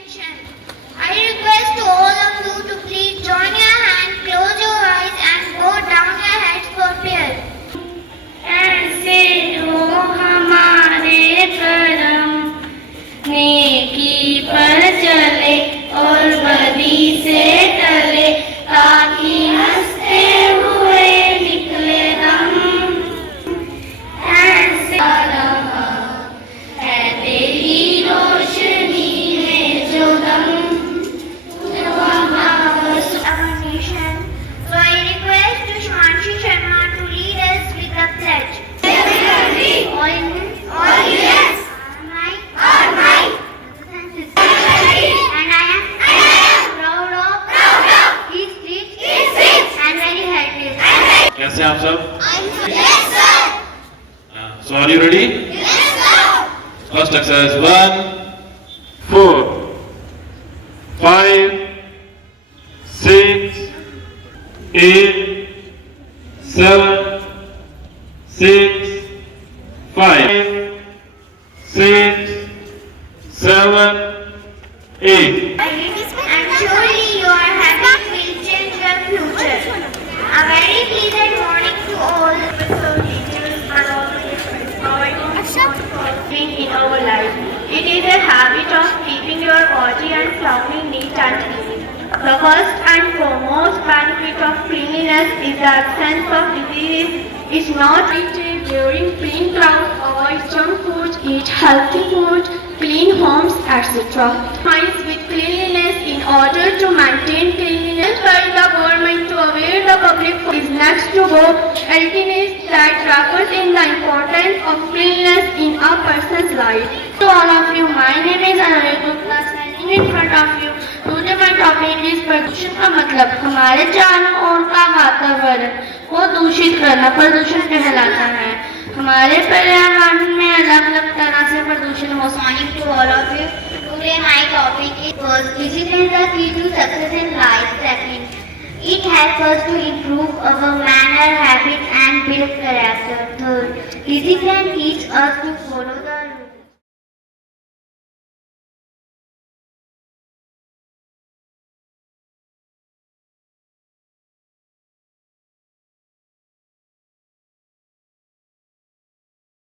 session. I request to all of you to please join your hands, close your eyes and go down your heads for prayer. ऐसे हो हमारे करम, नेकी पर चले और बदी से टले, ताकि हंसते हुए निकले दम। ऐसे रहा है तेरी रोशनी में जो दम, our nation. So I request to Shmanshi Sharma to lead us with the pledge. All yes. All right. And I am proud of his speech and very happy. कैसे हैं आप सब? Yes, sir. So are you ready? Yes, sir. First exercise 1, 4, 5, 6, 8, 7, 6, 5, 6, 7, 8. And surely your habit will change your future. A very pleasant morning to all. So teachers are always providing in our life. It is a habit of keeping your body and surrounding neat and clean. The first and foremost benefit of cleanliness is the absence of diseases. Is not eaten during clean crowds, avoid junk food, eat healthy food, clean homes, etc. Minds with cleanliness in order to maintain cleanliness by the government to aware the public is next to go. Ultimate that represent the importance of cleanliness in a person's life. To all of you, my name is Anurag Gupta, standing in front of you. Today my topic is प्रदूषण का मतलब हमारे चारों ओर का वातावरण को दूषित करना प्रदूषण कहलाता है। हमारे पर्यावरण में अलग अलग तरह से प्रदूषण हो सकता है। To all of you, today my topic is first, discipline is the key to success in life. Second, it helps us to improve our manner, habits and build character. Third, discipline teaches us to follow the